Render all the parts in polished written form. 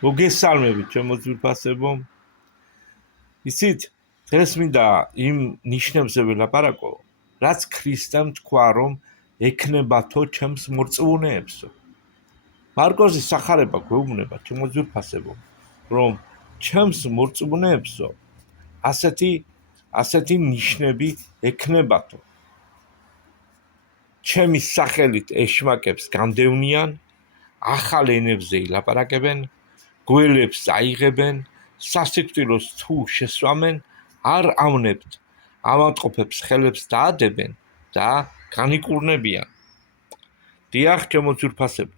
მოგესალმებით ჩემო ძვირფასებო. იცით, დღეს მინდა იმ ნიშნებზე ველაპარაკო, რაც ქრისტემ თქვა, რომ ექნებათო ჩემს მორწმუნეებსო. მარკოზის სახარება გვეუბნება ჩემო ძვირფასებო, რომ ჩემს მორწმუნეებსო ასეთი ნიშნები ექნებათო. ჩემის სახელით ეშმაკებს განდევნიან, ახალ ენებზე ილაპარაკებენ, გველებს აიღებენ, სასიკვდილოს თუ შესვამენ, არ ავნებთ, ავადმყოფებს ხელებს დაადებენ და განიკურნებიან. დიახ, ჩემო ძვირფასებო,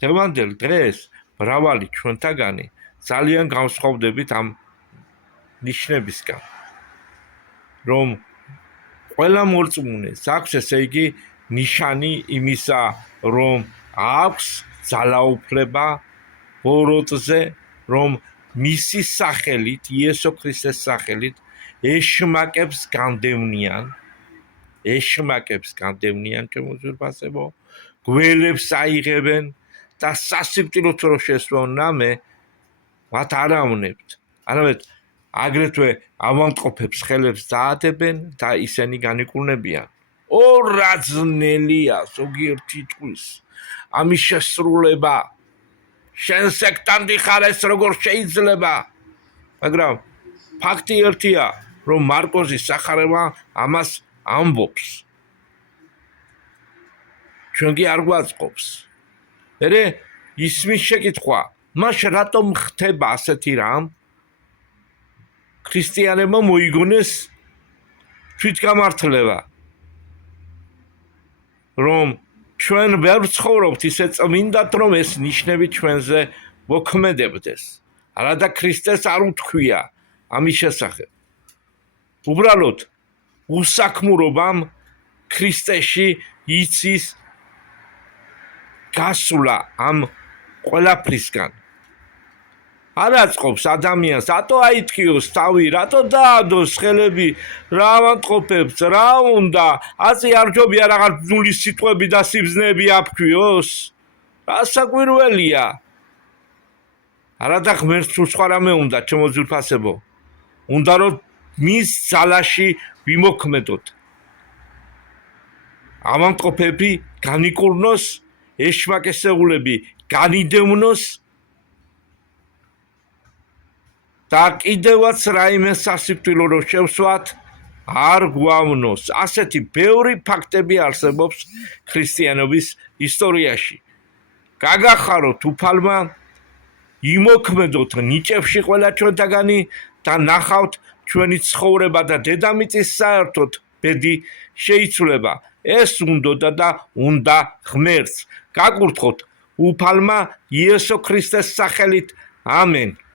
დღევანდელ დღეს მრავალი ჩვენთაგანი ძალიან განსხვავდებით ამ ნიშნებისგან, რომ ყველა მორწმუნეს აქვს ესე იგი ნიშანი იმისა, რომ აქვს ძალაუფლება ბოროტზე, რომ მისი სახელით, იესო ქრისტეს სახელით ეშმაკებს განდევნიან, ჩემო ძვირფასებო, გველებს აიღებენ და სასიკვდილოდ რო შესვამნამე მათ არ ავნებთ, არამედ აგრეთვე ავადმყოფებს ხელებს დაადებენ და ისინი განიკურნებიან. რა ძნელია ზოგიერთი თქვის ამის შესრულება, შენ სექტანტი ხარ, ეს როგორ შეიძლება? მაგრამ ფაქტი ერთია, რომ მარკოზის სახარება ამას ამბობს. ჩვენ კი არ გვაწყობს. მერე ისმის შეკითხვა, მაშინ რატომ ხდება ასეთი რამ? ქრისტიანებმა მოიგონეს თვითგამართლება, რომ ჩვენ ვერ ვცხოვრობთ ისე წმინდად, რომ ეს ნიშნები ჩვენზე მოქმედებდეს. არადა ქრისტეს არ უთქვია ამის შესახებ. უბრალოდ უსაქმურობამ ქრისტეში იცის გასვლა ამ ყველაფრისგან. არ აწყობს ადამიანს, რატო აიტკიოს თავი, რატო დაადოს ხელები რა ავადმყოფებს, რა უნდა, აწი არ ჯობია რაღაც ბრძული სიტყვები და სიბრძნეები აფქვიოს? რა საკვირველია? არადა ღმერთს თუ სხვა რამე უნდა, ჩემო ძვირფასებო, უნდა რომ მის ძალაში ვიმოქმედოთ. ავადმყოფები განიკურნოს, ეშმაკესეულები განიდევნოს და კიდევაც რაიმე სასიკვდილო რო შევსვათ, არ გვავნოს. ასეთი ბევრი ფაქტები არსებობს ქრისტიანობის ისტორიაში. გაგახაროთ უფალმა, იმოქმედოთ ნიჭებში ყველა ჩვენთაგანი და ნახავთ ჩვენი ცხოვრება და დედამიწის საერთოდ ბედი შეიცვლება. ეს უნდოდა და უნდა ღმერთს. გაკურთხოთ უფალმა იესო ქრისტეს სახელით. ამენ.